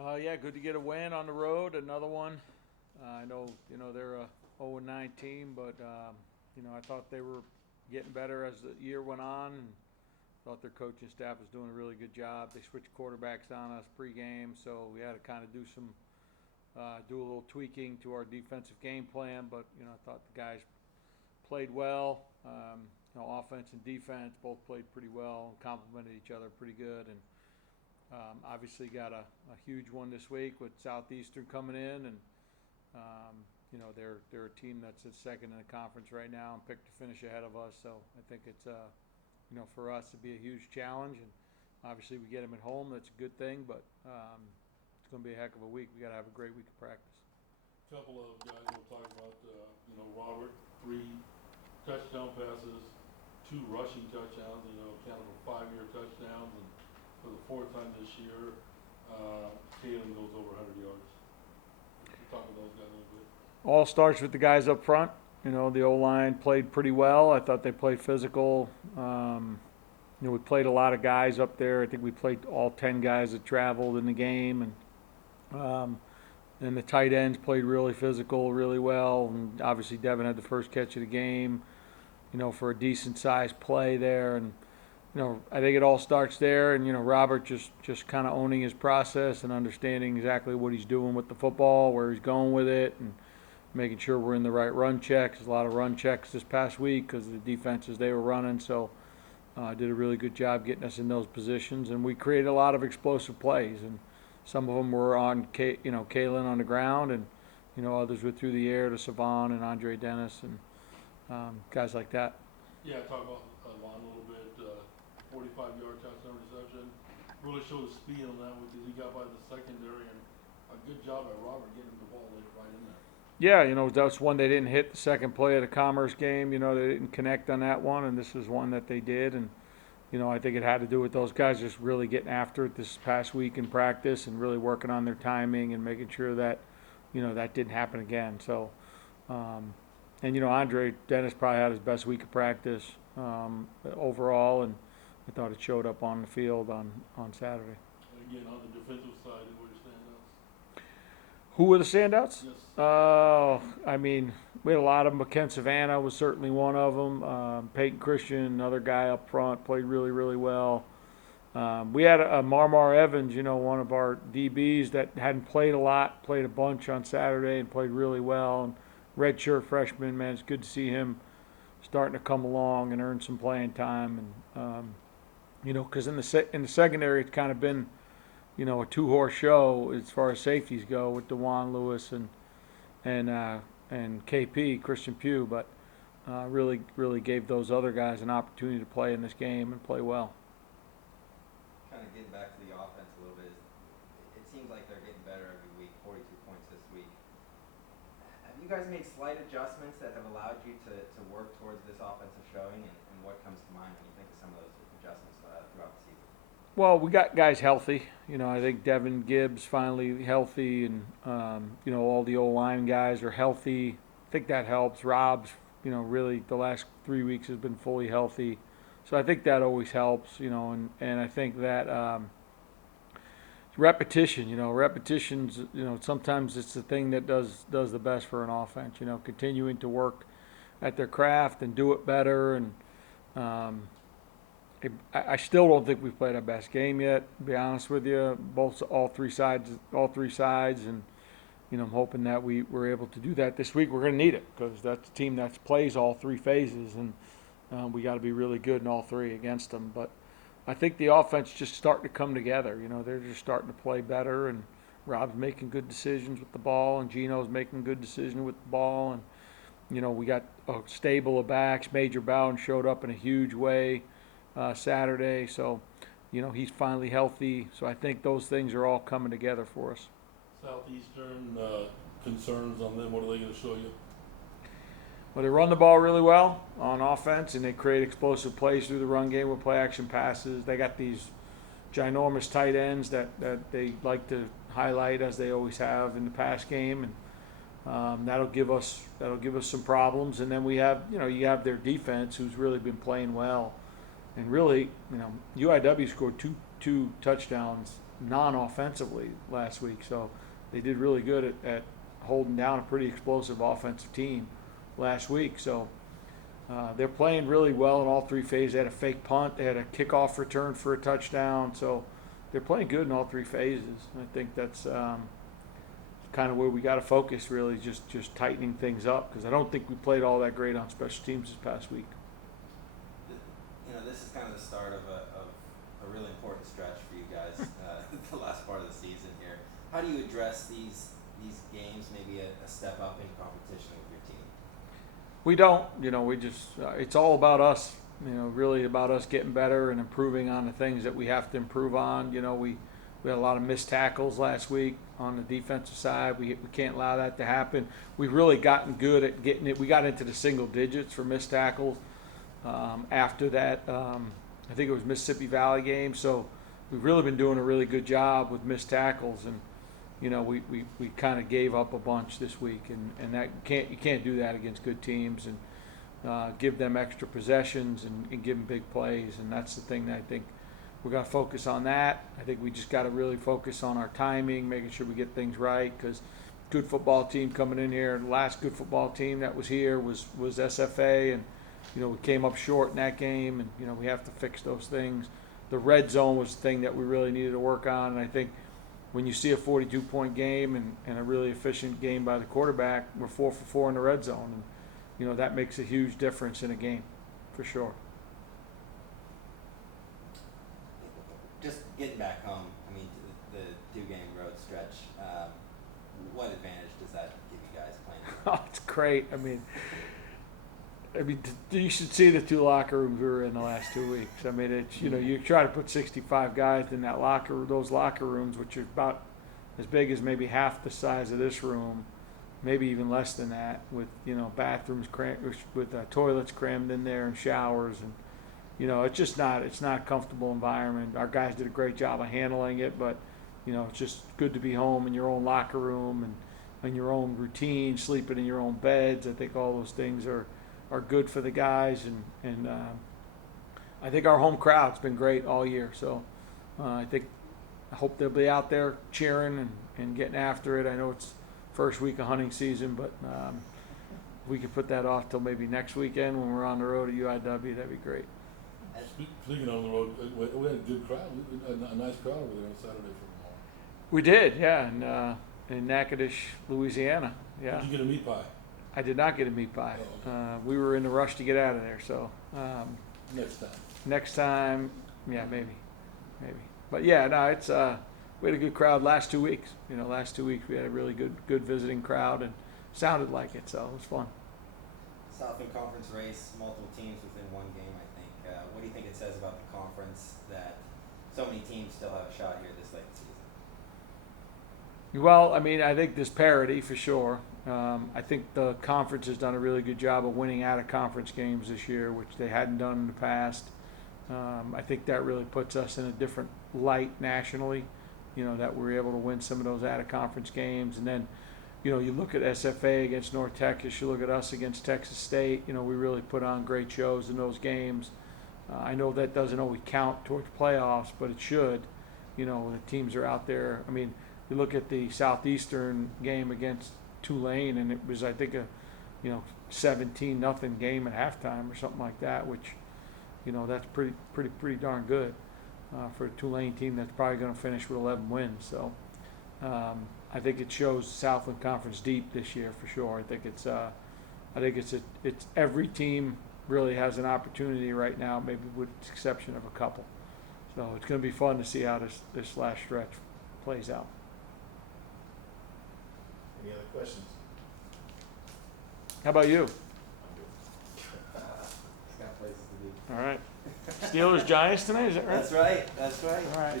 Yeah, good to get a win on the road. Another one. I know, they're a 0-9 team, but I thought they were getting better as the year went on, and thought their coaching staff was doing a really good job. They switched quarterbacks on us pregame, so we had to kind of do a little tweaking to our defensive game plan. But I thought the guys played well. Offense and defense both played pretty well, and complemented each other pretty good, and obviously got a huge one this week with Southeastern coming in, and they're a team that's at second in the conference right now and picked to finish ahead of us. So I think it's for us it'd be a huge challenge, and obviously we get them at home. That's a good thing, but it's going to be a heck of a week. We got to have a great week of practice. Couple of guys we'll talk about. Robert, 3 touchdown passes, 2 rushing touchdowns. Counted for 5-year touchdowns, and for the 4th time this year, Kalen goes over 100 yards. We'll talk about those guys a little bit. All starts with the guys up front. The O-line played pretty well. I thought they played physical. We played a lot of guys up there. I think we played all 10 guys that traveled in the game, and the tight ends played really physical, really well. And obviously Devin had the first catch of the game, for a decent-sized play there. And I think it all starts there, and Robert just kind of owning his process and understanding exactly what he's doing with the football, where he's going with it, and making sure we're in the right run checks. There's a lot of run checks this past week because of the defenses they were running. So did a really good job getting us in those positions, and we created a lot of explosive plays. And some of them were on Kalen on the ground, and others were through the air to Savon and Andre Dennis and guys like that. Yeah, talk about Lon a little bit. 45-yard touchdown reception. Really showed his speed on that one because he got by the secondary, and a good job by Robert getting the ball right in there. Yeah, that's one they didn't hit the second play of the Commerce game. They didn't connect on that one, and this is one that they did. And, I think it had to do with those guys just really getting after it this past week in practice and really working on their timing and making sure that, that didn't happen again. So, Andre Dennis probably had his best week of practice overall, and I thought it showed up on the field on Saturday. Again, on the defensive side, who were the standouts? Who were the standouts? Yes. We had a lot of them. Ken Savannah was certainly one of them. Peyton Christian, another guy up front, played really, really well. We had a Marmar Evans, one of our DBs that hadn't played a lot, played a bunch on Saturday and played really well. And redshirt freshman, man, it's good to see him starting to come along and earn some playing time. And because in the secondary, it's kind of been, a 2-horse show as far as safeties go with DeJuan Lewis and KP Christian Pugh, but really gave those other guys an opportunity to play in this game and play well. Kind of getting back to the offense a little bit, it seems like they're getting better every week. 42 points this week. Have you guys made slight adjustments that have allowed you to work towards this offensive showing, and what comes to mind when you think of some of those adjustments throughout the season? Well, we got guys healthy. I think Devin Gibbs finally healthy, and all the O-line guys are healthy. I think that helps. Rob's, really the last 3 weeks has been fully healthy, so I think that always helps. And I think that repetition. Repetitions. Sometimes it's the thing that does the best for an offense. Continuing to work at their craft and do it better. And I still don't think we've played our best game yet, to be honest with you. All three sides, and I'm hoping that we're able to do that this week. We're going to need it because that's a team that plays all 3 phases, and we got to be really good in all 3 against them. But I think the offense just starting to come together. They're just starting to play better, and Rob's making good decisions with the ball, and Gino's making good decisions with the ball, and we got a stable of backs. Major Bowen showed up in a huge way Saturday, so he's finally healthy. So I think those things are all coming together for us. Southeastern concerns on them. What are they going to show you? Well, they run the ball really well on offense, and they create explosive plays through the run game with play action passes. They got these ginormous tight ends that they like to highlight, as they always have in the past game, and that'll give us some problems. And then we have you have their defense, who's really been playing well. And really, UIW scored two touchdowns non-offensively last week. So they did really good at holding down a pretty explosive offensive team last week. So they're playing really well in all three phases. They had a fake punt. They had a kickoff return for a touchdown. So they're playing good in all three phases. I think that's kind of where we got to focus, really, just tightening things up, because I don't think we played all that great on special teams this past week. You know, this is kind of the start of a really important stretch for you guys, the last part of the season here. How do you address these games, maybe a step up in competition with your team? We don't, we just, it's all about us, really about us getting better and improving on the things that we have to improve on. We had a lot of missed tackles last week on the defensive side. We can't allow that to happen. We've really gotten good at getting it. We got into the single digits for missed tackles after that. I think it was Mississippi Valley game. So we've really been doing a really good job with missed tackles, and we kind of gave up a bunch this week, and that you can't do that against good teams, and give them extra possessions and give them big plays, and that's the thing that I think we're going to focus on. That I think we just got to really focus on our timing, making sure we get things right, because good football team coming in here. The last good football team that was here was SFA, and we came up short in that game, and we have to fix those things. The red zone was the thing that we really needed to work on, and I think when you see a 42-point game and a really efficient game by the quarterback, we're 4 for 4 in the red zone, and that makes a huge difference in a game, for sure. Just getting back home, I mean, to the 2-game road stretch, what advantage does that give you guys playing? Oh, it's great. I mean, you should see the 2 locker rooms we were in the last 2 weeks. I mean, it's you try to put 65 guys in those locker rooms, which are about as big as maybe half the size of this room, maybe even less than that, with bathrooms with toilets crammed in there and showers, and it's just not a comfortable environment. Our guys did a great job of handling it, but it's just good to be home in your own locker room and your own routine, sleeping in your own beds. I think all those things are good for the guys, and I think our home crowd's been great all year. So I hope they'll be out there cheering and getting after it. I know it's first week of hunting season, but we could put that off till maybe next weekend when we're on the road at UIW. That'd be great. Speaking on the road, we had a good crowd. We had a nice crowd over there on Saturday for Lamar. We did, yeah, in Natchitoches, Louisiana. Yeah. Did you get a meat pie? I did not get a meat pie. Oh, okay. We were in a rush to get out of there, so Next time. yeah, maybe. But yeah, no, it's we had a good crowd last 2 weeks. Last 2 weeks we had a really good visiting crowd, and sounded like it, so it was fun. Southland Conference race, multiple teams within one game, I think. What do you think it says about the conference that so many teams still have a shot here this late in the season? Well, I mean, I think there's parity for sure. I think the conference has done a really good job of winning out of conference games this year, which they hadn't done in the past. I think that really puts us in a different light nationally, that we're able to win some of those out of conference games. And then, you look at SFA against North Texas, you look at us against Texas State, we really put on great shows in those games. I know that doesn't always count towards playoffs, but it should. The teams are out there. I mean, you look at the Southeastern game against Tulane, and it was, I think, a 17-0 game at halftime or something like that, which that's pretty darn good for a Tulane team that's probably going to finish with 11 wins. So I think it shows Southland Conference deep this year for sure. I think it's every team really has an opportunity right now, maybe with the exception of a couple. So it's going to be fun to see how this last stretch plays out. Any other questions? How about you? It's got places to be. All right. Steelers Giants tonight, is that right? That's right. All right.